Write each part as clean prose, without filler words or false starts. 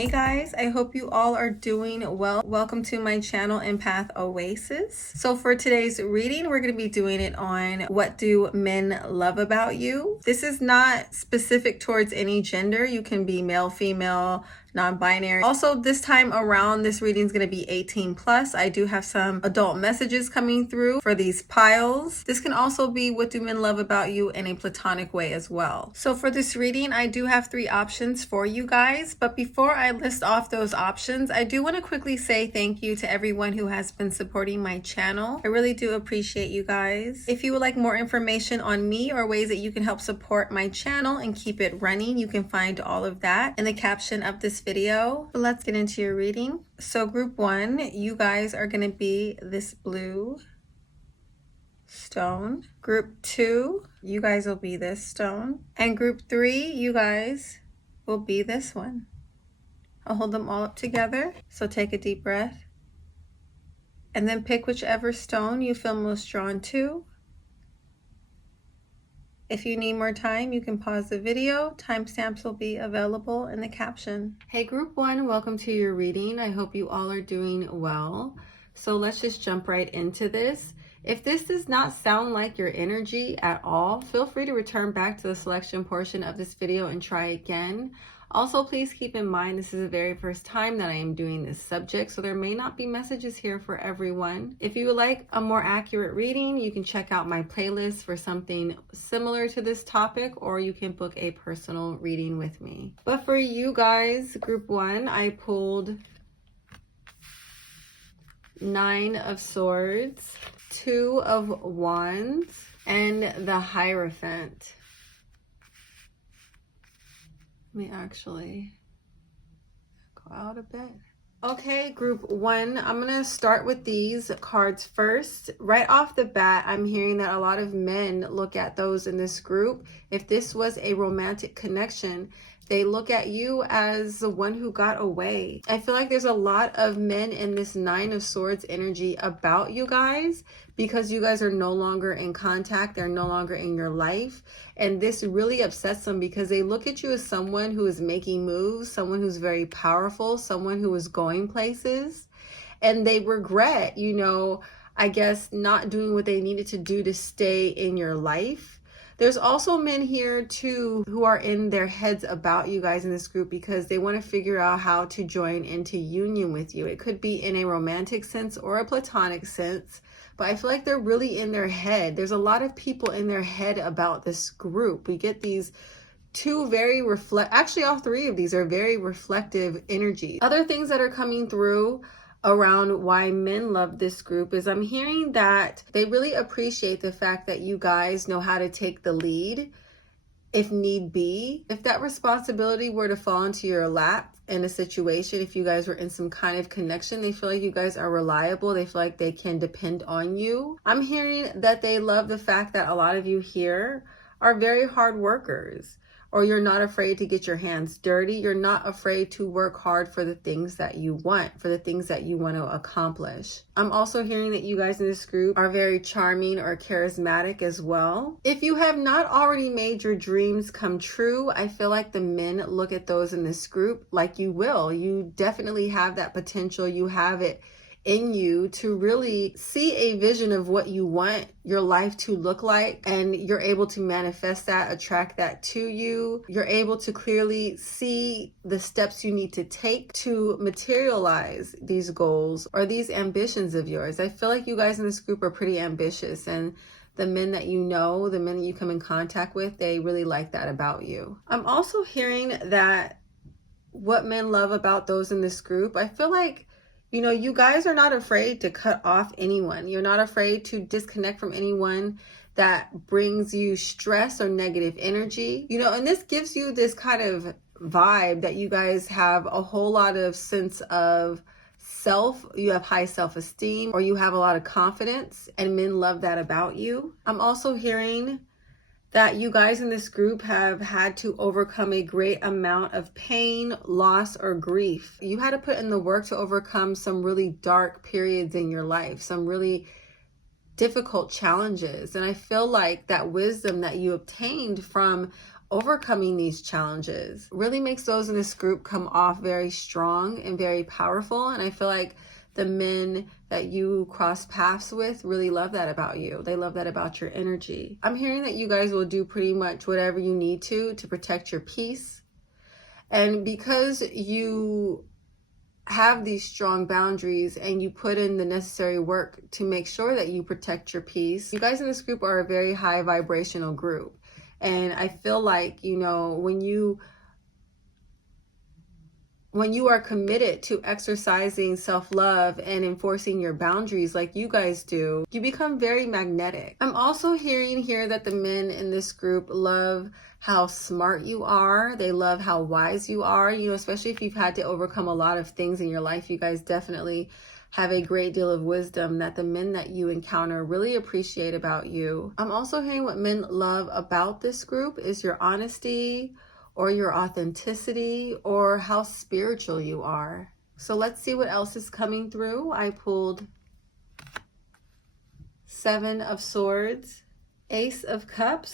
Hey guys, I hope you all are doing well. Welcome to my channel, EmpathOasis. So for today's reading, we're going to be doing it on what do men love about you. This is not specific towards any gender. You can be male, female, non-binary. Also, this time around, this reading is going to be 18 plus. I do have some adult messages coming through for these piles. This can also be what do men love about you in a platonic way as well. So for this reading, I do have 3 options for you guys. But before I list off those options, I do want to quickly say thank you to everyone who has been supporting my channel. I really do appreciate you guys. If you would like more information on me or ways that you can help support my channel and keep it running, you can find all of that in the caption of this video. But let's get into your reading. So group 1, you guys are going to be this blue stone. Group 2, you guys will be this stone. And group 3, you guys will be this one. I'll hold them all up together. So take a deep breath. And then pick whichever stone you feel most drawn to. If you need more time, you can pause the video. Timestamps will be available in the caption. Hey group 1, welcome to your reading. I hope you all are doing well. So let's just jump right into this. If this does not sound like your energy at all, feel free to return back to the selection portion of this video and try again. Also, please keep in mind this is the very first time that I am doing this subject, so there may not be messages here for everyone. If you would like a more accurate reading, you can check out my playlist for something similar to this topic, or you can book a personal reading with me. But for you guys, group 1, I pulled 9 of Swords, 2 of Wands, and the Hierophant. Let me actually go out a bit. Okay, group 1, I'm going to start with these cards first. Right off the bat, I'm hearing that a lot of men look at those in this group. If this was a romantic connection, they look at you as the one who got away. I feel like there's a lot of men in this 9 of Swords energy about you guys because you guys are no longer in contact. They're no longer in your life. And this really upsets them because they look at you as someone who is making moves, someone who's very powerful, someone who is going places. And they regret, I guess not doing what they needed to do to stay in your life. There's also men here too who are in their heads about you guys in this group because they want to figure out how to join into union with you. It could be in a romantic sense or a platonic sense, but I feel like they're really in their head. There's a lot of people in their head about this group. We get these 2 very actually all 3 of these are very reflective energies. Other things that are coming through around why men love this group is I'm hearing that they really appreciate the fact that you guys know how to take the lead if need be. If that responsibility were to fall into your lap in a situation, if you guys were in some kind of connection, they feel like you guys are reliable. They feel like they can depend on you. I'm hearing that they love the fact that a lot of you here are very hard workers, or you're not afraid to get your hands dirty. You're not afraid to work hard for the things that you want, for the things that you want to accomplish. I'm also hearing that you guys in this group are very charming or charismatic as well. If you have not already made your dreams come true, I feel like the men look at those in this group like you will. You definitely have that potential. You have it in you to really see a vision of what you want your life to look like, and you're able to manifest that, attract that to you. You're able to clearly see the steps you need to take to materialize these goals or these ambitions of yours. I feel like you guys in this group are pretty ambitious, and the men that you know, the men that you come in contact with, they really like that about you. I'm also hearing that what men love about those in this group, I feel like you guys are not afraid to cut off anyone. You're not afraid to disconnect from anyone that brings you stress or negative energy. And this gives you this kind of vibe that you guys have a whole lot of sense of self. You have high self-esteem, or you have a lot of confidence, and men love that about you. I'm also hearing that you guys in this group have had to overcome a great amount of pain, loss, or grief. You had to put in the work to overcome some really dark periods in your life, some really difficult challenges. And I feel like that wisdom that you obtained from overcoming these challenges really makes those in this group come off very strong and very powerful. And I feel like the men that you cross paths with really love that about you. They love that about your energy. I'm hearing that you guys will do pretty much whatever you need to protect your peace. And because you have these strong boundaries and you put in the necessary work to make sure that you protect your peace, you guys in this group are a very high vibrational group. And I feel like, you know, when you are committed to exercising self-love and enforcing your boundaries like you guys do, you become very magnetic. I'm also hearing here that the men in this group love how smart you are. They love how wise you are, you know, especially if you've had to overcome a lot of things in your life. You guys definitely have a great deal of wisdom that the men that you encounter really appreciate about you. I'm also hearing what men love about this group is your honesty, or your authenticity, or how spiritual you are. So let's see what else is coming through. I pulled 7 of Swords, Ace of Cups,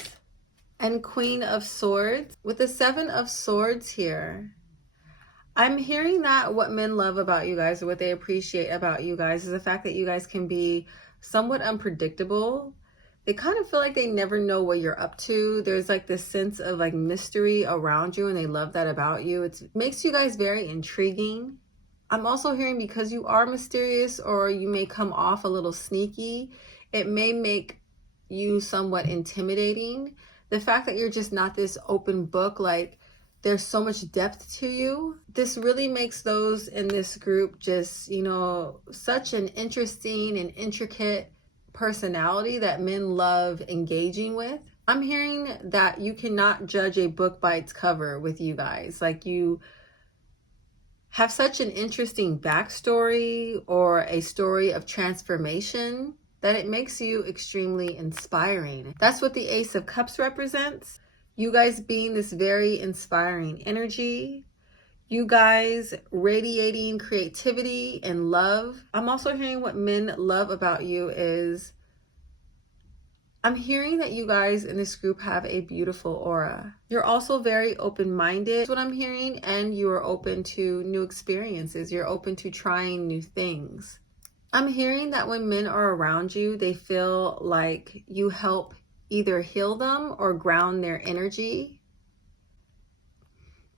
and Queen of Swords. With the 7 of Swords here, I'm hearing that what men love about you guys, or what they appreciate about you guys, is the fact that you guys can be somewhat unpredictable. They kind of feel like they never know what you're up to. There's like this sense of like mystery around you, and they love that about you. It makes you guys very intriguing. I'm also hearing because you are mysterious, or you may come off a little sneaky, it may make you somewhat intimidating. The fact that you're just not this open book, like there's so much depth to you. This really makes those in this group just, you know, such an interesting and intricate personality that men love engaging with. I'm hearing that you cannot judge a book by its cover with you guys. Like, you have such an interesting backstory or a story of transformation that it makes you extremely inspiring. That's what the Ace of Cups represents. You guys being this very inspiring energy. You guys radiating creativity and love. I'm also hearing what men love about you is, I'm hearing that you guys in this group have a beautiful aura. You're also very open-minded, that's what I'm hearing, and you are open to new experiences. You're open to trying new things. I'm hearing that when men are around you, they feel like you help either heal them or ground their energy.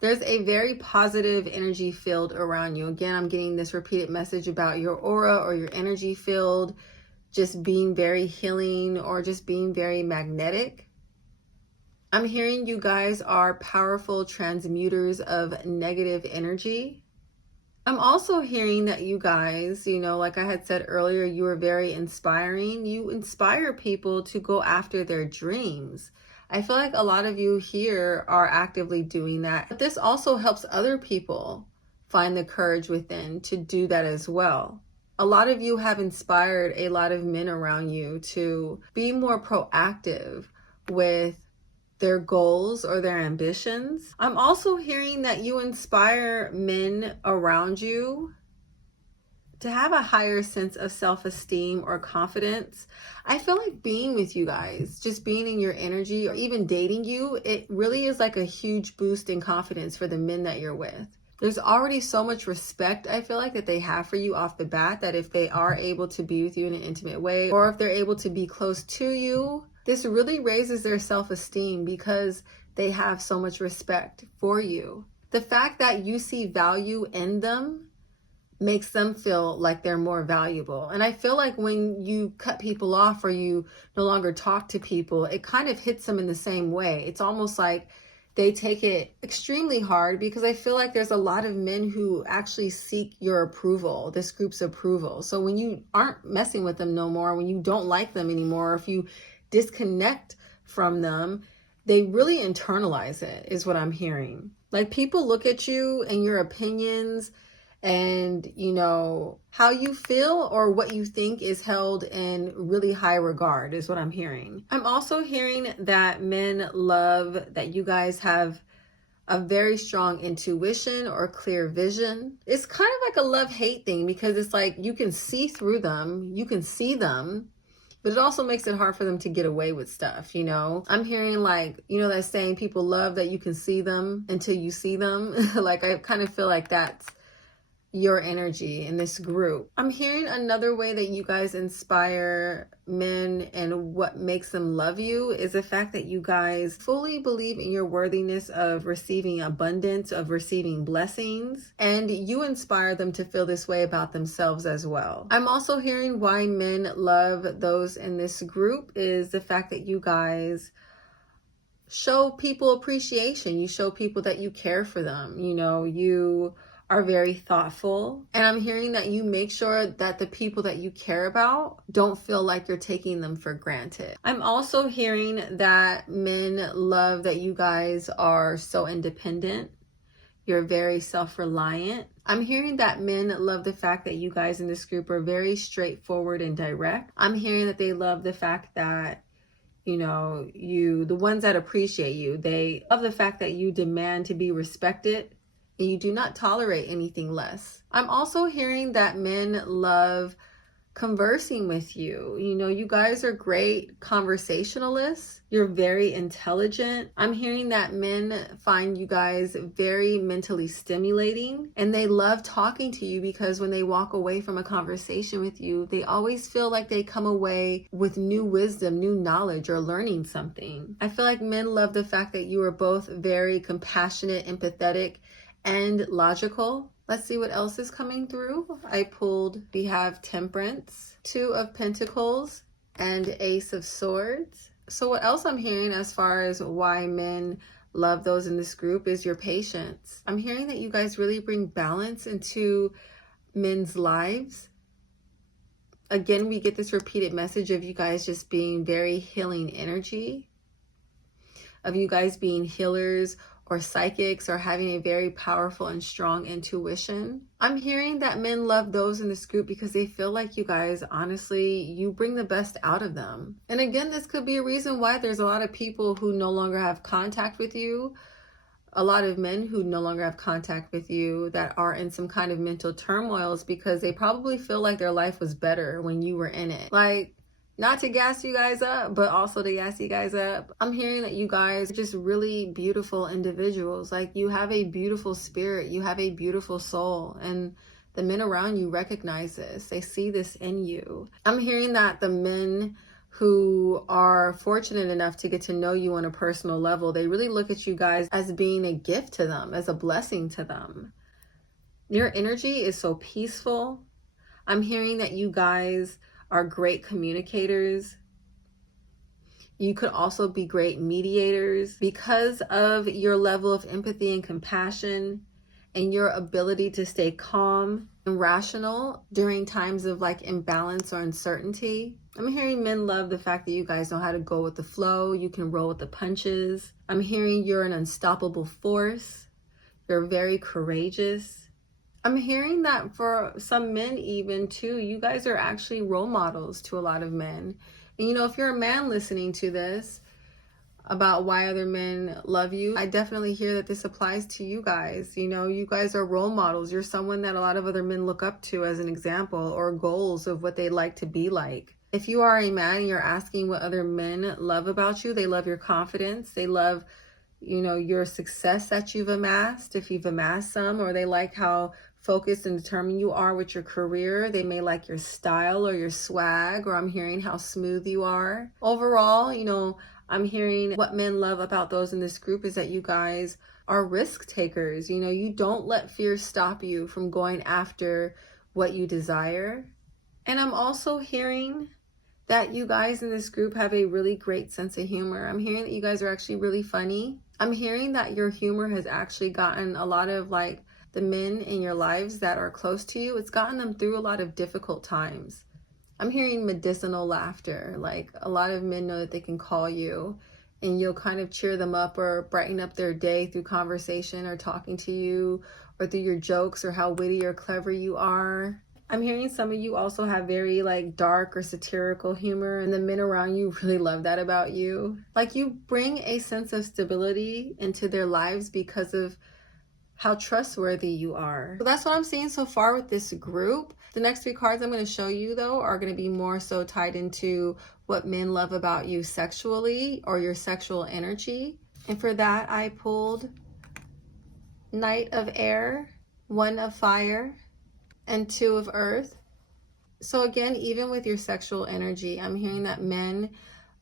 There's a very positive energy field around you. Again, I'm getting this repeated message about your aura or your energy field just being very healing or just being very magnetic. I'm hearing you guys are powerful transmuters of negative energy. I'm also hearing that you guys, you know, like I had said earlier, you are very inspiring. You inspire people to go after their dreams. I feel like a lot of you here are actively doing that. But this also helps other people find the courage within to do that as well. A lot of you have inspired a lot of men around you to be more proactive with their goals or their ambitions. I'm also hearing that you inspire men around you to have a higher sense of self-esteem or confidence. I feel like being with you guys, just being in your energy or even dating you, it really is like a huge boost in confidence for the men that you're with. There's already so much respect, I feel like, that they have for you off the bat, that if they are able to be with you in an intimate way, or if they're able to be close to you, this really raises their self-esteem because they have so much respect for you. The fact that you see value in them makes them feel like they're more valuable. And I feel like when you cut people off or you no longer talk to people, it kind of hits them in the same way. It's almost like they take it extremely hard, because I feel like there's a lot of men who actually seek your approval, this group's approval. So when you aren't messing with them no more, when you don't like them anymore, if you disconnect from them, they really internalize it, is what I'm hearing. Like, people look at you and your opinions and, you know, how you feel or what you think is held in really high regard, is what I'm hearing. I'm also hearing that men love that you guys have a very strong intuition or clear vision. It's kind of like a love-hate thing, because it's like you can see through them, you can see them, but it also makes it hard for them to get away with stuff, you know? I'm hearing like, you know, that saying, people love that you can see them until you see them. Like, I kind of feel like that's your energy in this group. I'm hearing another way that you guys inspire men and what makes them love you is the fact that you guys fully believe in your worthiness of receiving abundance, of receiving blessings, and you inspire them to feel this way about themselves as well. I'm also hearing why men love those in this group is the fact that you guys show people appreciation. You show people that you care for them. You know, you are very thoughtful. And I'm hearing that you make sure that the people that you care about don't feel like you're taking them for granted. I'm also hearing that men love that you guys are so independent. You're very self-reliant. I'm hearing that men love the fact that you guys in this group are very straightforward and direct. I'm hearing that they love the fact that, you know, the ones that appreciate you, they love the fact that you demand to be respected and you do not tolerate anything less. I'm also hearing that men love conversing with you. You know, you guys are great conversationalists. You're very intelligent. I'm hearing that men find you guys very mentally stimulating and they love talking to you because when they walk away from a conversation with you, they always feel like they come away with new wisdom, new knowledge, or learning something. I feel like men love the fact that you are both very compassionate, empathetic, and logical. Let's see what else is coming through. We have Temperance, Two of Pentacles, and Ace of Swords. So what else I'm hearing as far as why men love those in this group is your patience. I'm hearing that you guys really bring balance into men's lives. Again, we get this repeated message of you guys just being very healing energy, of you guys being healers or psychics or having a very powerful and strong intuition. I'm hearing that men love those in this group because they feel like you guys, honestly, you bring the best out of them. And again, this could be a reason why there's a lot of people who no longer have contact with you, a lot of men who no longer have contact with you that are in some kind of mental turmoils because they probably feel like their life was better when you were in it. Like, not to gas you guys up, but also to gas you guys up. I'm hearing that you guys are just really beautiful individuals. Like, you have a beautiful spirit, you have a beautiful soul, and the men around you recognize this. They see this in you. I'm hearing that the men who are fortunate enough to get to know you on a personal level, they really look at you guys as being a gift to them, as a blessing to them. Your energy is so peaceful. I'm hearing that you guys are great communicators. You could also be great mediators because of your level of empathy and compassion and your ability to stay calm and rational during times of like imbalance or uncertainty. I'm hearing men love the fact that you guys know how to go with the flow. You can roll with the punches. I'm hearing you're an unstoppable force. You're very courageous. I'm hearing that for some men even too, you guys are actually role models to a lot of men. And you know, if you're a man listening to this about why other men love you, I definitely hear that this applies to you guys. You know, you guys are role models. You're someone that a lot of other men look up to as an example or goals of what they'd like to be like. If you are a man and you're asking what other men love about you, they love your confidence. They love, you know, your success that you've amassed, if you've amassed some, or they like how focused and determined you are with your career. They may like your style or your swag, or I'm hearing how smooth you are. Overall, you know, I'm hearing what men love about those in this group is that you guys are risk takers. You know, you don't let fear stop you from going after what you desire. And I'm also hearing that you guys in this group have a really great sense of humor. I'm hearing that you guys are actually really funny. I'm hearing that your humor has actually gotten a lot of like the men in your lives that are close to you, it's gotten them through a lot of difficult times. I'm hearing medicinal laughter. Like, a lot of men know that they can call you and you'll kind of cheer them up or brighten up their day through conversation or talking to you or through your jokes or how witty or clever you are. I'm hearing some of you also have very like dark or satirical humor, and the men around you really love that about you. Like, you bring a sense of stability into their lives because of how trustworthy you are. So that's what I'm seeing so far with this group. The next 3 cards I'm going to show you, though, are going to be more so tied into what men love about you sexually, or your sexual energy. And for that, I pulled Knight of Air, 1 of Fire, and 2 of Earth. So again, even with your sexual energy, I'm hearing that men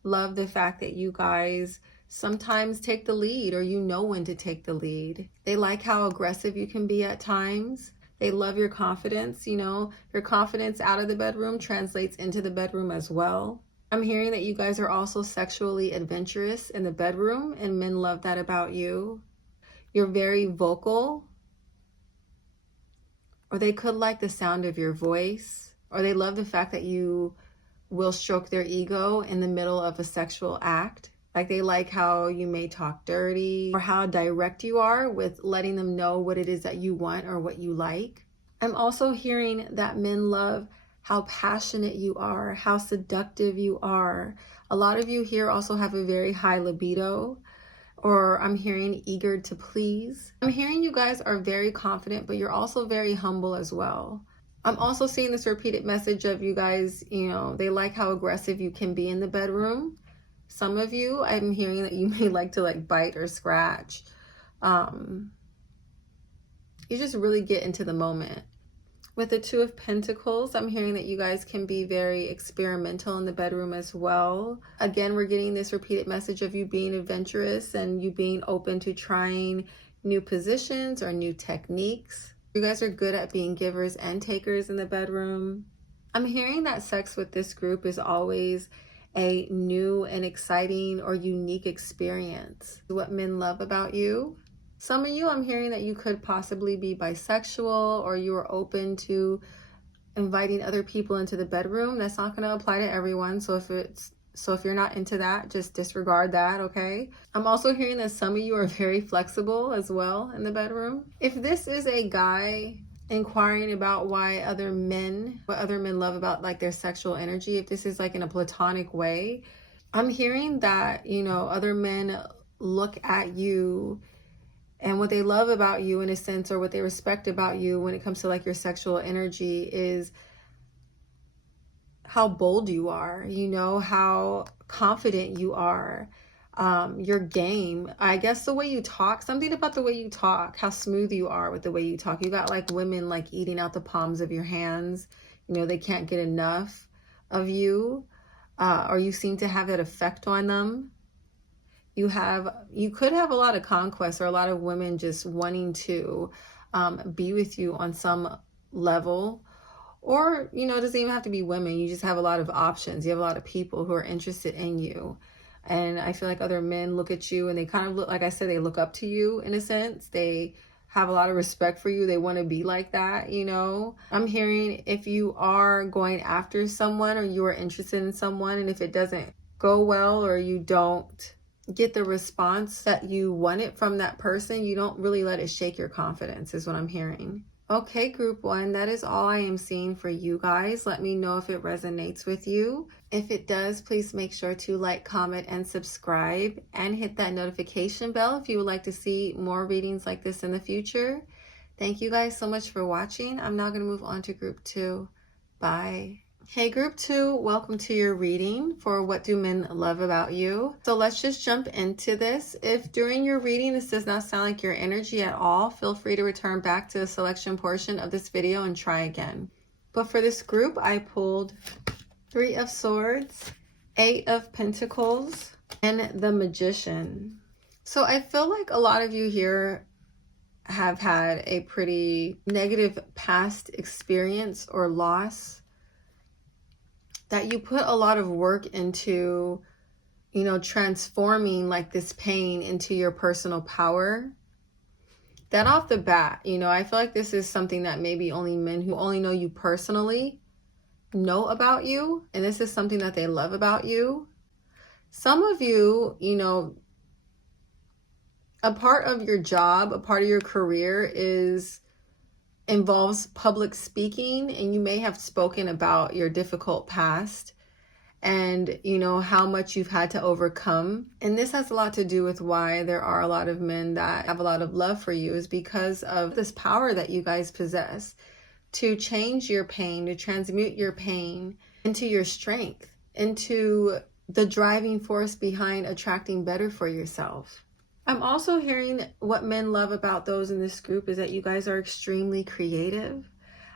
love the fact that you guys sometimes take the lead, or you know when to take the lead. They like how aggressive you can be at times. They love your confidence. You know, your confidence out of the bedroom translates into the bedroom as well. I'm hearing that you guys are also sexually adventurous in the bedroom, and men love that about you. You're very vocal, or they could like the sound of your voice, or they love the fact that you will stroke their ego in the middle of a sexual act. Like they like how you may talk dirty, or how direct you are with letting them know what it is that you want or what you like. I'm also hearing that men love how passionate you are, how seductive you are. A lot of you here also have a very high libido, or I'm hearing eager to please. I'm hearing you guys are very confident, but you're also very humble as well. I'm also seeing this repeated message of you guys, you know, they like how aggressive you can be in the bedroom. Some of you, I'm hearing that you may like to like bite or scratch. You just really get into the moment. With the 2 of Pentacles, I'm hearing that you guys can be very experimental in the bedroom as well. Again, we're getting this repeated message of you being adventurous and you being open to trying new positions or new techniques. You guys are good at being givers and takers in the bedroom. I'm hearing that sex with this group is always a new and exciting or unique experience. What men love about you. Some of you, I'm hearing that you could possibly be bisexual, or you are open to inviting other people into the bedroom. That's not going to apply to everyone. So if you're not into that, just disregard that, okay? I'm also hearing that some of you are very flexible as well in the bedroom. If this is a guy inquiring about what other men love about like their sexual energy, if this is like in a platonic way, I'm hearing that, you know, other men look at you, and what they love about you in a sense, or what they respect about you when it comes to like your sexual energy, is how bold you are, you know, how confident you are, your game. I guess the way you talk, something about the way you talk, how smooth you are with the way you talk. You got like women like eating out the palms of your hands. You know, they can't get enough of you, or you seem to have that effect on them. You could have a lot of conquest, or a lot of women just wanting to be with you on some level. Or, you know, it doesn't even have to be women. You just have a lot of options. You have a lot of people who are interested in you. And I feel like other men look at you and they kind of look, like I said, they look up to you in a sense. They have a lot of respect for you. They want to be like that, you know. I'm hearing if you are going after someone, or you are interested in someone, and if it doesn't go well, or you don't get the response that you wanted from that person, you don't really let it shake your confidence, is what I'm hearing. Okay, group 1, that is all I am seeing for you guys. Let me know if it resonates with you. If it does, please make sure to like, comment, and subscribe, and hit that notification bell if you would like to see more readings like this in the future. Thank you guys so much for watching. I'm now going to move on to group 2. Bye. Hey group 2, welcome to your reading for What Do Men Love About You. So let's just jump into this. If during your reading this does not sound like your energy at all, feel free to return back to the selection portion of this video and try again. But for this group, I pulled 3 of Swords, 8 of Pentacles, and the Magician. So I feel like a lot of you here have had a pretty negative past experience or loss, that you put a lot of work into, you know, transforming like this pain into your personal power. That off the bat, you know, I feel like this is something that maybe only men who only know you personally know about you. And this is something that they love about you. Some of you, you know, a part of your job, a part of your career involves public speaking, and you may have spoken about your difficult past, and you know how much you've had to overcome. And this has a lot to do with why there are a lot of men that have a lot of love for you, is because of this power that you guys possess to change your pain, to transmute your pain into your strength, into the driving force behind attracting better for yourself. I'm also hearing what men love about those in this group is that you guys are extremely creative.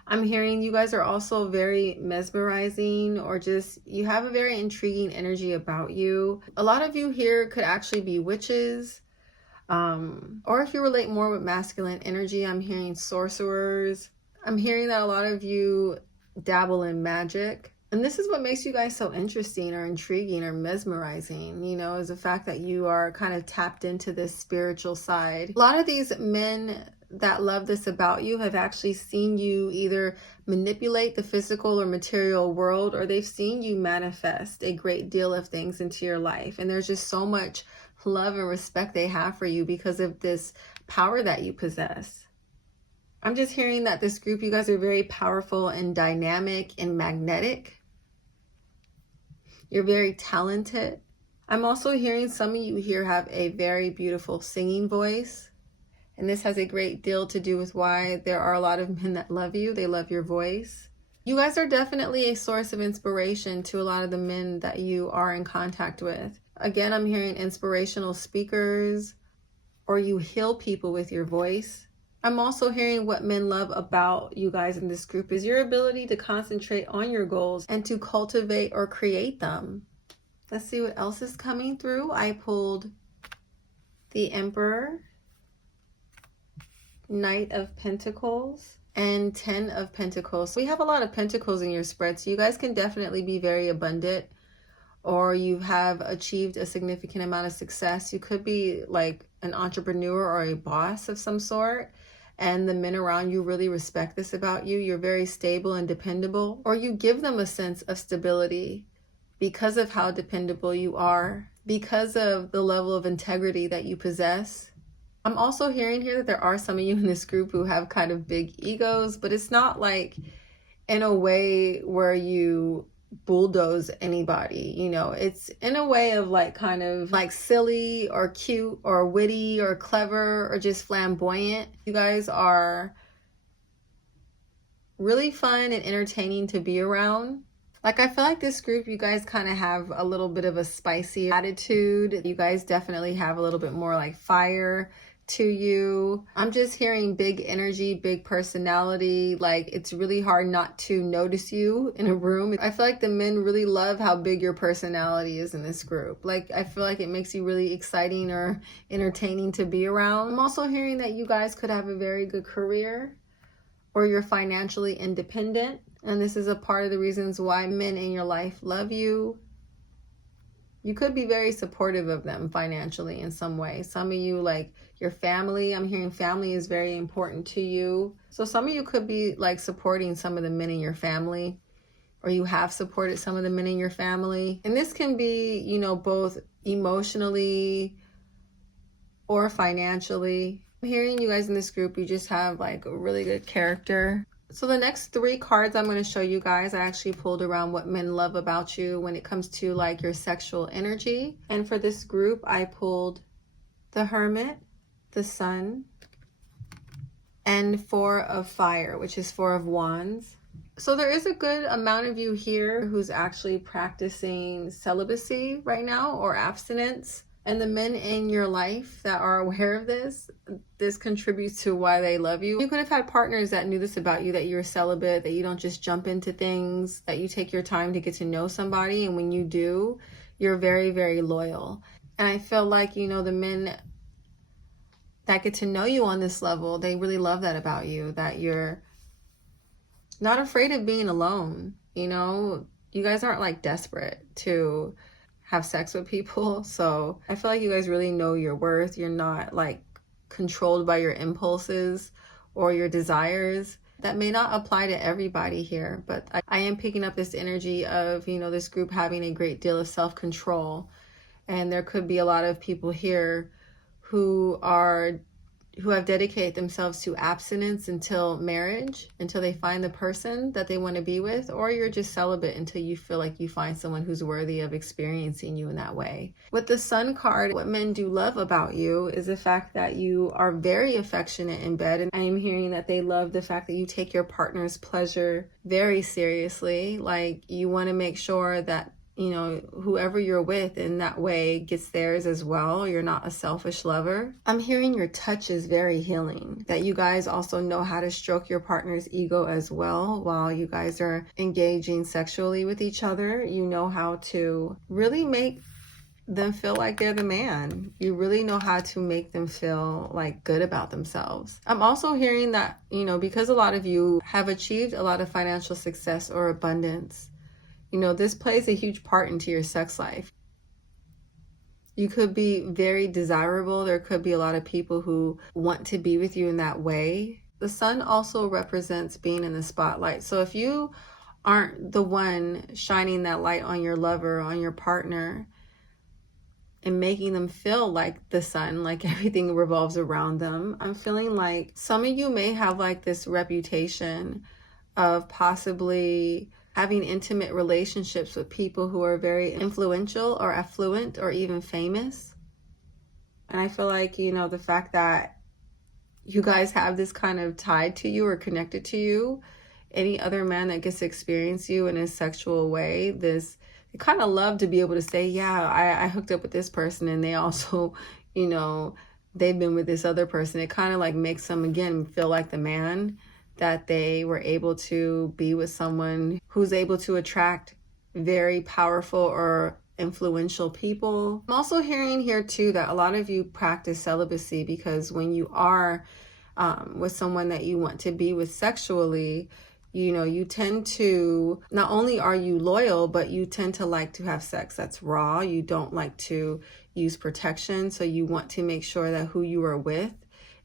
I'm hearing you guys are also very mesmerizing, or just you have a very intriguing energy about you. A lot of you here could actually be witches, or if you relate more with masculine energy, I'm hearing sorcerers. I'm hearing that a lot of you dabble in magic. And this is what makes you guys so interesting or intriguing or mesmerizing, you know, is the fact that you are kind of tapped into this spiritual side. A lot of these men that love this about you have actually seen you either manipulate the physical or material world, or they've seen you manifest a great deal of things into your life. And there's just so much love and respect they have for you because of this power that you possess. I'm just hearing that this group, you guys are very powerful and dynamic and magnetic. You're very talented. I'm also hearing some of you here have a very beautiful singing voice. And this has a great deal to do with why there are a lot of men that love you. They love your voice. You guys are definitely a source of inspiration to a lot of the men that you are in contact with. Again, I'm hearing inspirational speakers, or you heal people with your voice. I'm also hearing what men love about you guys in this group is your ability to concentrate on your goals and to cultivate or create them. Let's see what else is coming through. I pulled the Emperor, Knight of Pentacles, and 10 of Pentacles. So we have a lot of pentacles in your spread, so you guys can definitely be very abundant, or you have achieved a significant amount of success. You could be like an entrepreneur or a boss of some sort, and the men around you really respect this about you. You're very stable and dependable, or you give them a sense of stability because of how dependable you are, because of the level of integrity that you possess. I'm also hearing here that there are some of you in this group who have kind of big egos, but it's not like in a way where you bulldoze anybody, you know, it's in a way of like kind of like silly or cute or witty or clever or just flamboyant. You guys are really fun and entertaining to be around. Like, I feel like this group, you guys kind of have a little bit of a spicy attitude. You guys definitely have a little bit more like fire to you. I'm just hearing big energy, big personality. Like, it's really hard not to notice you in a room. I feel like the men really love how big your personality is in this group. Like, I feel like it makes you really exciting or entertaining to be around. I'm also hearing that you guys could have a very good career, or you're financially independent. And this is a part of the reasons why men in your life love you. You could be very supportive of them financially in some way. Some of you, like your family, I'm hearing family is very important to you. So some of you could be like supporting some of the men in your family, or you have supported some of the men in your family. And this can be, you know, both emotionally or financially. I'm hearing you guys in this group, you just have like a really good character. So the next 3 cards I'm going to show you guys, I actually pulled around what men love about you when it comes to like your sexual energy. And for this group, I pulled the Hermit, the Sun, and 4 of Fire, which is 4 of Wands. So there is a good amount of you here who's actually practicing celibacy right now, or abstinence. And the men in your life that are aware of this contributes to why they love you. You could have had partners that knew this about you, that you're celibate, that you don't just jump into things, that you take your time to get to know somebody. And when you do, you're very, very loyal. And I feel like, you know, the men that get to know you on this level, they really love that about you, that you're not afraid of being alone. You know, you guys aren't like desperate to have sex with people. So I feel like you guys really know your worth. You're not like controlled by your impulses or your desires. That may not apply to everybody here, but I am picking up this energy of, you know, this group having a great deal of self-control. And there could be a lot of people here who who have dedicated themselves to abstinence until marriage, until they find the person that they want to be with, or you're just celibate until you feel like you find someone who's worthy of experiencing you in that way. With the Sun card, what men do love about you is the fact that you are very affectionate in bed, and I am hearing that they love the fact that you take your partner's pleasure very seriously. Like, you want to make sure that whoever you're with in that way gets theirs as well. You're not a selfish lover. I'm hearing your touch is very healing, that you guys also know how to stroke your partner's ego as well while you guys are engaging sexually with each other. You know how to really make them feel like they're the man. You really know how to make them feel like good about themselves. I'm also hearing that, because a lot of you have achieved a lot of financial success or abundance, this plays a huge part into your sex life. You could be very desirable. There could be a lot of people who want to be with you in that way. The Sun also represents being in the spotlight. So if you aren't the one shining that light on your lover, on your partner, and making them feel like the sun, like everything revolves around them, I'm feeling like some of you may have like this reputation of possibly having intimate relationships with people who are very influential or affluent or even famous. And I feel like, the fact that you guys have this kind of tied to you or connected to you, any other man that gets to experience you in a sexual way, they kind of love to be able to say, yeah, I hooked up with this person, and they also, they've been with this other person. It kind of like makes them, again, feel like the man, that they were able to be with someone who's able to attract very powerful or influential people. I'm also hearing here too that a lot of you practice celibacy, because when you are with someone that you want to be with sexually, you tend to, not only are you loyal, but you tend to like to have sex that's raw. You don't like to use protection. So you want to make sure that who you are with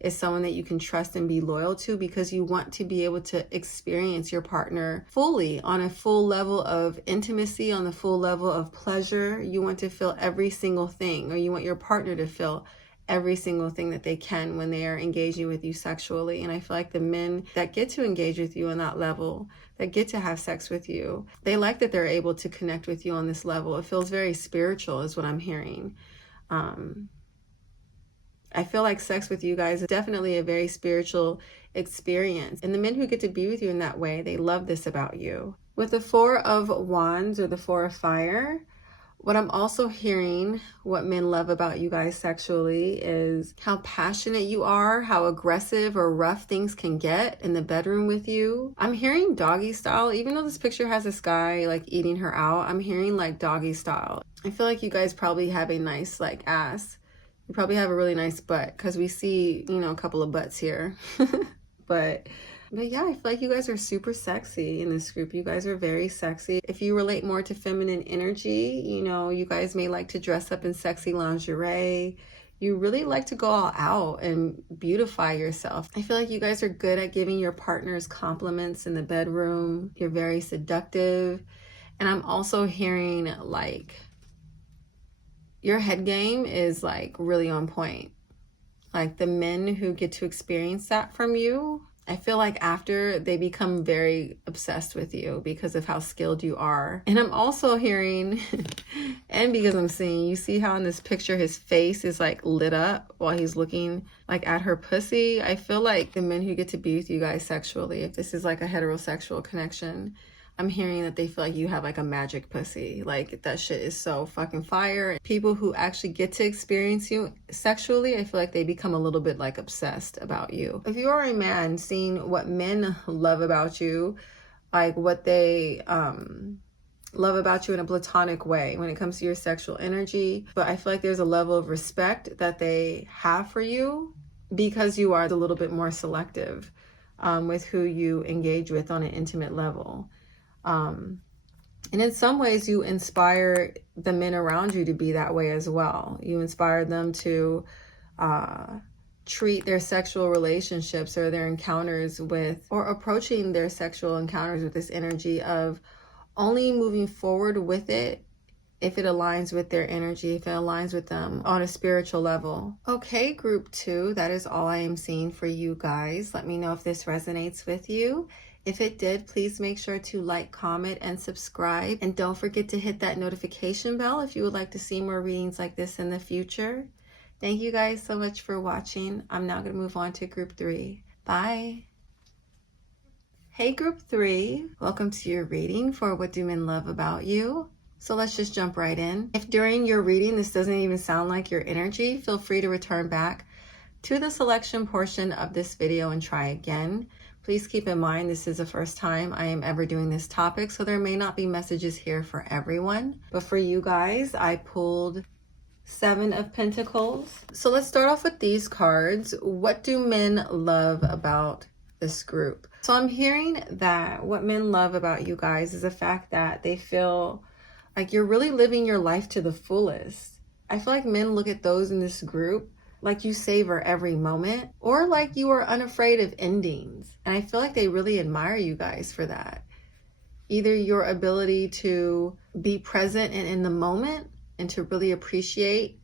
is someone that you can trust and be loyal to, because you want to be able to experience your partner fully, on a full level of intimacy, on the full level of pleasure. You want to feel every single thing, or you want your partner to feel every single thing that they can when they are engaging with you sexually. And I feel like the men that get to engage with you on that level, that get to have sex with you, they like that they're able to connect with you on this level. It feels very spiritual is what I'm hearing. I feel like sex with you guys is definitely a very spiritual experience. And the men who get to be with you in that way, they love this about you. With the Four of Wands, or the Four of Fire, what I'm also hearing, what men love about you guys sexually, is how passionate you are, how aggressive or rough things can get in the bedroom with you. I'm hearing doggy style, even though this picture has this guy like eating her out, I'm hearing like doggy style. I feel like you guys probably have a nice like ass. You probably have a really nice butt, because we see, a couple of butts here. But yeah, I feel like you guys are super sexy in this group. You guys are very sexy. If you relate more to feminine energy, you guys may like to dress up in sexy lingerie. You really like to go all out and beautify yourself. I feel like you guys are good at giving your partners compliments in the bedroom. You're very seductive. And I'm also hearing like your head game is like really on point. Like the men who get to experience that from you, I feel like after they become very obsessed with you because of how skilled you are. And I'm also hearing, and because I'm seeing, you see how in this picture his face is like lit up while he's looking like at her pussy. I feel like the men who get to be with you guys sexually, if this is like a heterosexual connection, I'm hearing that they feel like you have like a magic pussy. Like that shit is so fucking fire. People who actually get to experience you sexually, I feel like they become a little bit like obsessed about you. If you are a man, seeing what men love about you, like what they love about you in a platonic way when it comes to your sexual energy. But I feel like there's a level of respect that they have for you because you are a little bit more selective with who you engage with on an intimate level. And in some ways you inspire the men around you to be that way as well. You inspire them to treat their sexual relationships or their encounters with, or approaching their sexual encounters with this energy of only moving forward with it if it aligns with their energy, if it aligns with them on a spiritual level. Okay, group 2, that is all I am seeing for you guys. Let me know if this resonates with you. If it did, please make sure to like, comment, and subscribe. And don't forget to hit that notification bell if you would like to see more readings like this in the future. Thank you guys so much for watching. I'm now going to move on to group 3. Bye. Hey group 3, welcome to your reading for What Do Men Love About You? So let's just jump right in. If during your reading this doesn't even sound like your energy, feel free to return back to the selection portion of this video and try again. Please keep in mind this is the first time I am ever doing this topic, so there may not be messages here for everyone. But for you guys, I pulled 7 of Pentacles. So let's start off with these cards. What do men love about this group? So I'm hearing that what men love about you guys is the fact that they feel like you're really living your life to the fullest. I feel like men look at those in this group like you savor every moment, or like you are unafraid of endings. And I feel like they really admire you guys for that. Either your ability to be present and in the moment and to really appreciate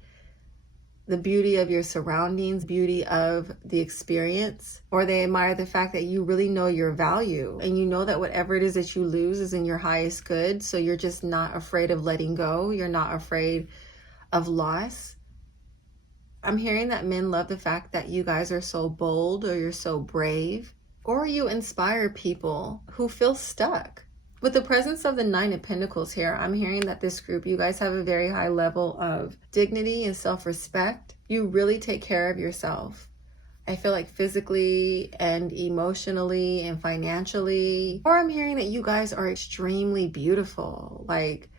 the beauty of your surroundings, beauty of the experience, or they admire the fact that you really know your value and you know that whatever it is that you lose is in your highest good. So you're just not afraid of letting go. You're not afraid of loss. I'm hearing that men love the fact that you guys are so bold, or you're so brave, or you inspire people who feel stuck. With the presence of the 9 of Pentacles here, I'm hearing that this group, you guys have a very high level of dignity and self-respect. You really take care of yourself. I feel like physically and emotionally and financially. Or I'm hearing that you guys are extremely beautiful. Like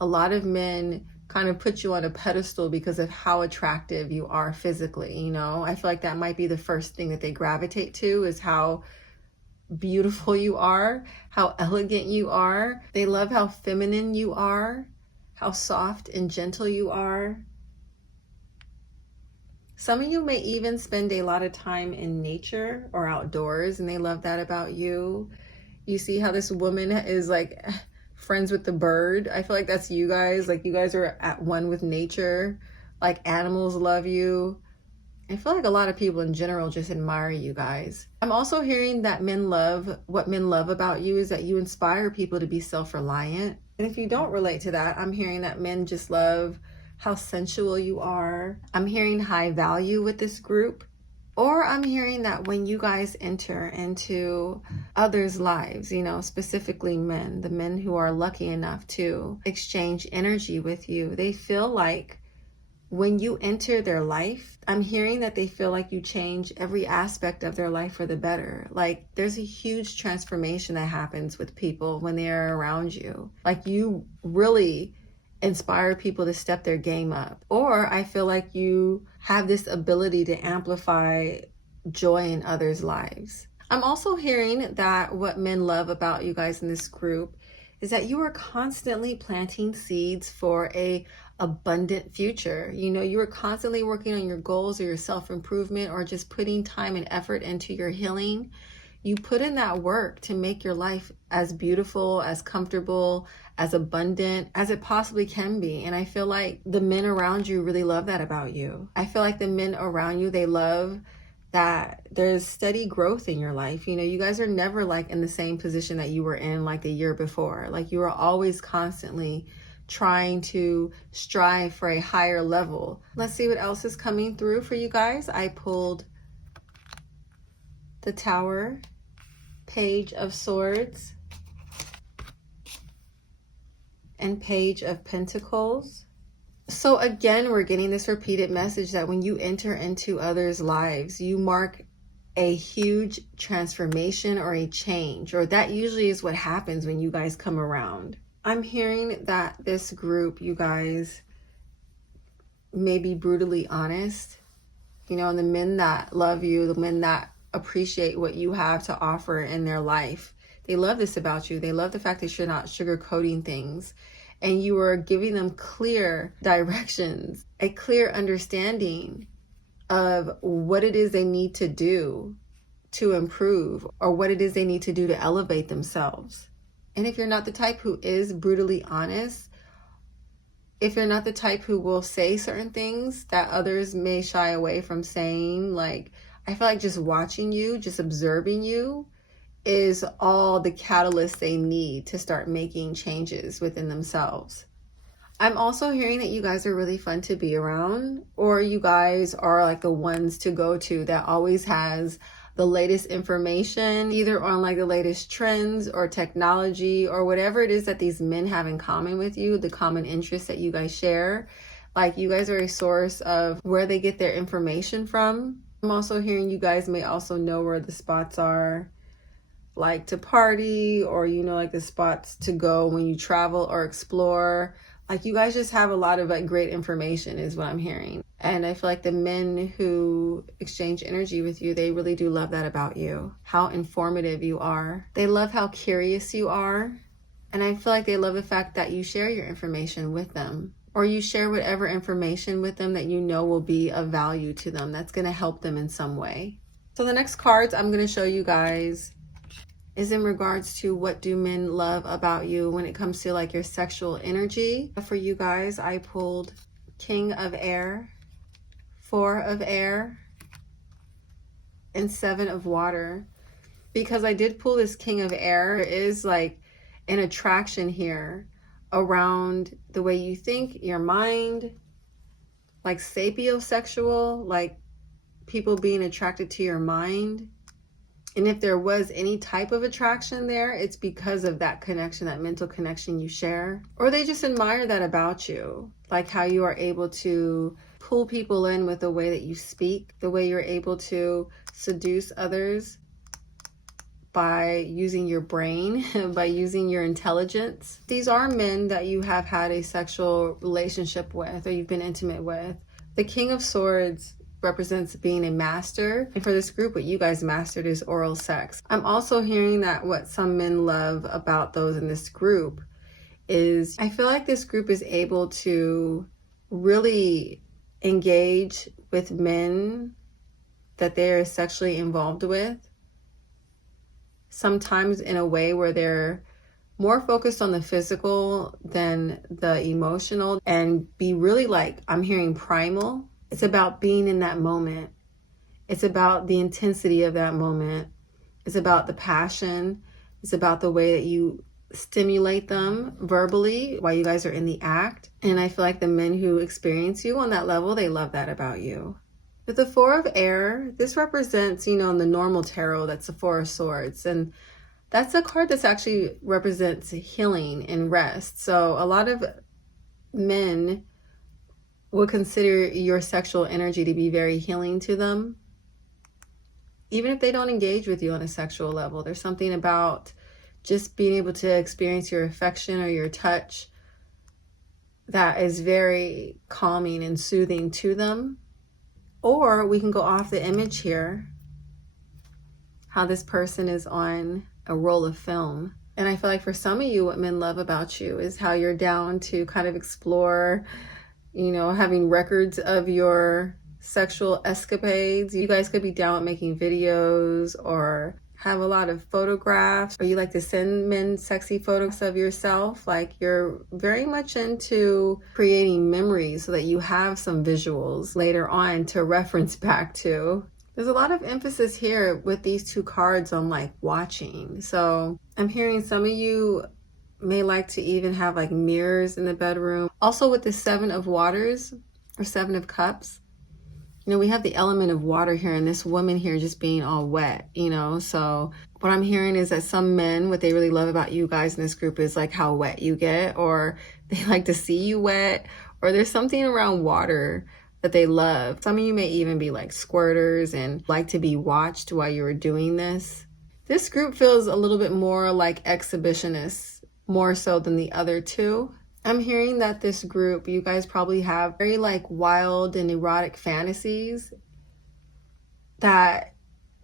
a lot of men kind of put you on a pedestal because of how attractive you are physically, you know? I feel like that might be the first thing that they gravitate to, is how beautiful you are, how elegant you are. They love how feminine you are, how soft and gentle you are. Some of you may even spend a lot of time in nature or outdoors, and they love that about you. You see how this woman is like friends with the bird. I feel like that's you guys. Like you guys are at one with nature. Like animals love you. I feel like a lot of people in general just admire you guys. I'm also hearing that what men love about you is that you inspire people to be self-reliant. And if you don't relate to that, I'm hearing that men just love how sensual you are. I'm hearing high value with this group. Or I'm hearing that when you guys enter into others' lives, you know, specifically men, the men who are lucky enough to exchange energy with you, they feel like when you enter their life, I'm hearing that they feel like you change every aspect of their life for the better. Like there's a huge transformation that happens with people when they're around you. Like you really inspire people to step their game up. Or I feel like you have this ability to amplify joy in others' lives. I'm also hearing that what men love about you guys in this group is that you are constantly planting seeds for a abundant future. You know, you are constantly working on your goals or your self-improvement, or just putting time and effort into your healing. You put in that work to make your life as beautiful, as comfortable, as abundant as it possibly can be. And I feel like the men around you really love that about you. I feel like the men around you, they love that there's steady growth in your life. You know, you guys are never like in the same position that you were in like the year before. Like you are always constantly trying to strive for a higher level. Let's see what else is coming through for you guys. I pulled the Tower, Page of Swords, and Page of Pentacles. So again, we're getting this repeated message that when you enter into others' lives, you mark a huge transformation or a change, or that usually is what happens when you guys come around. I'm hearing that this group, you guys, may be brutally honest. You know, and the men that love you, the men that appreciate what you have to offer in their life, they love this about you. They love the fact that you're not sugarcoating things, and you are giving them clear directions, a clear understanding of what it is they need to do to improve, or what it is they need to do to elevate themselves. And if you're not the type who is brutally honest, if you're not the type who will say certain things that others may shy away from saying, like, I feel like just watching you, just observing you is all the catalyst they need to start making changes within themselves. I'm also hearing that you guys are really fun to be around, or you guys are like the ones to go to that always has the latest information, either on like the latest trends or technology or whatever it is that these men have in common with you, the common interests that you guys share. Like, you guys are a source of where they get their information from. I'm also hearing you guys may also know where the spots are, like to party, or like the spots to go when you travel or explore. Like, you guys just have a lot of like great information is what I'm hearing. And I feel like the men who exchange energy with you, they really do love that about you, how informative you are. They love how curious you are. And I feel like they love the fact that you share your information with them, or you share whatever information with them that you know will be of value to them, that's going to help them in some way. So the next cards I'm going to show you guys is in regards to what do men love about you when it comes to like your sexual energy. For you guys, I pulled King of Air, 4 of Air, and 7 of Water. Because I did pull this King of Air, there is like an attraction here around the way you think, your mind, like sapiosexual, like people being attracted to your mind. And if there was any type of attraction there, it's because of that connection, that mental connection you share. Or they just admire that about you, like how you are able to pull people in with the way that you speak, the way you're able to seduce others by using your brain, by using your intelligence. These are men that you have had a sexual relationship with, or you've been intimate with. The King of Swords represents being a master. And for this group, what you guys mastered is oral sex. I'm also hearing that what some men love about those in this group is, I feel like this group is able to really engage with men that they're sexually involved with, sometimes in a way where they're more focused on the physical than the emotional, and be really like, I'm hearing primal. It's about being in that moment. It's about the intensity of that moment. It's about the passion. It's about the way that you stimulate them verbally while you guys are in the act. And I feel like the men who experience you on that level, they love that about you. With the 4 of Air, this represents, in the normal tarot, that's the 4 of Swords. And that's a card that's actually represents healing and rest. So a lot of men will consider your sexual energy to be very healing to them. Even if they don't engage with you on a sexual level, there's something about just being able to experience your affection or your touch that is very calming and soothing to them. Or we can go off the image here, how this person is on a roll of film. And I feel like for some of you, what men love about you is how you're down to kind of explore, having records of your sexual escapades. You guys could be down with making videos or have a lot of photographs, or you like to send men sexy photos of yourself. Like, you're very much into creating memories so that you have some visuals later on to reference back to. There's a lot of emphasis here with these 2 cards on like watching. So I'm hearing some of you may like to even have like mirrors in the bedroom. Also with the 7 of Waters or 7 of Cups, we have the element of water here, and this woman here just being all wet, So what I'm hearing is that some men, what they really love about you guys in this group is like how wet you get, or they like to see you wet, or there's something around water that they love. Some of you may even be like squirters and like to be watched while you were doing this. This group feels a little bit more like exhibitionists, more so than the other 2. I'm hearing that this group, you guys probably have very like wild and erotic fantasies that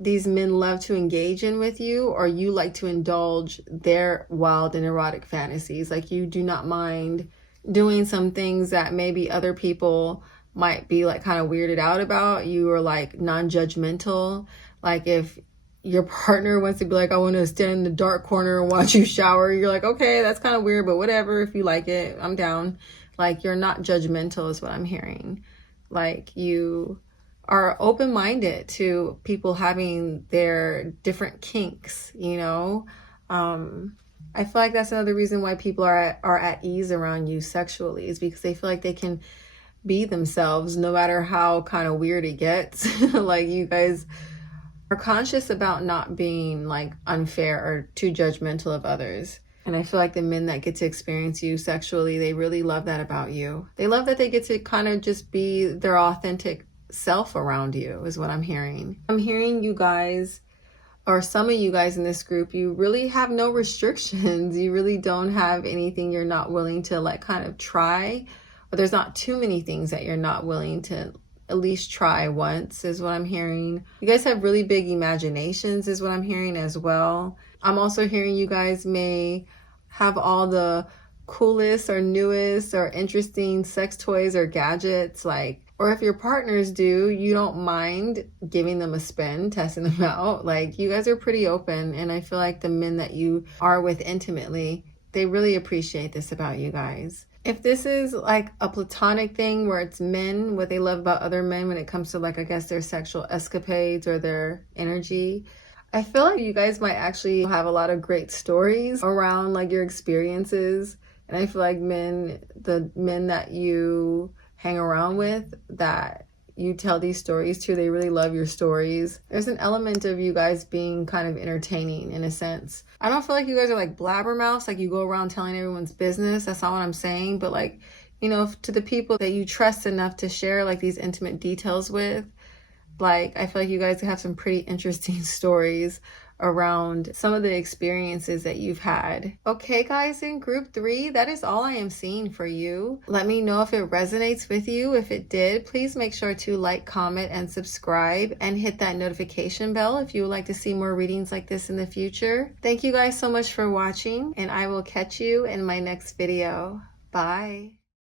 these men love to engage in with you, or you like to indulge their wild and erotic fantasies. Like, you do not mind doing some things that maybe other people might be like kind of weirded out about. You are like non-judgmental. Like, if your partner wants to be like, I want to stand in the dark corner and watch you shower, you're like, okay, that's kind of weird, but whatever. If you like it, I'm down. Like, you're not judgmental is what I'm hearing. Like, you are open-minded to people having their different kinks, you know? I feel like that's another reason why people are at ease around you sexually, is because they feel like they can be themselves no matter how kind of weird it gets. Like, you guys are conscious about not being like unfair or too judgmental of others. And I feel like the men that get to experience you sexually, they really love that about you. They love that they get to kind of just be their authentic self around you, is what I'm hearing. I'm hearing you guys, or some of you guys in this group, you really have no restrictions. You really don't have anything you're not willing to like kind of try, or there's not too many things that you're not willing to at least try once, is what I'm hearing. You guys have really big imaginations, is what I'm hearing as well. I'm also hearing you guys may have all the coolest or newest or interesting sex toys or gadgets, like, or if your partners do, you don't mind giving them a spin, testing them out. Like, you guys are pretty open, and I feel like the men that you are with intimately, they really appreciate this about you guys. If this is like a platonic thing where it's men, what they love about other men when it comes to like, I guess, their sexual escapades or their energy, I feel like you guys might actually have a lot of great stories around like your experiences. And I feel like the men that you hang around with, that you tell these stories to, they really love your stories. There's an element of you guys being kind of entertaining in a sense. I don't feel like you guys are like blabbermouths, like you go around telling everyone's business. That's not what I'm saying. But like, you know, to the people that you trust enough to share like these intimate details with, like, I feel like you guys have some pretty interesting stories around some of the experiences that you've had. Okay, guys, in group 3, that is all I am seeing for you. Let me know if it resonates with you. If it did, please make sure to like, comment, and subscribe, and hit that notification bell if you would like to see more readings like this in the future. Thank you guys so much for watching, and I will catch you in my next video. Bye.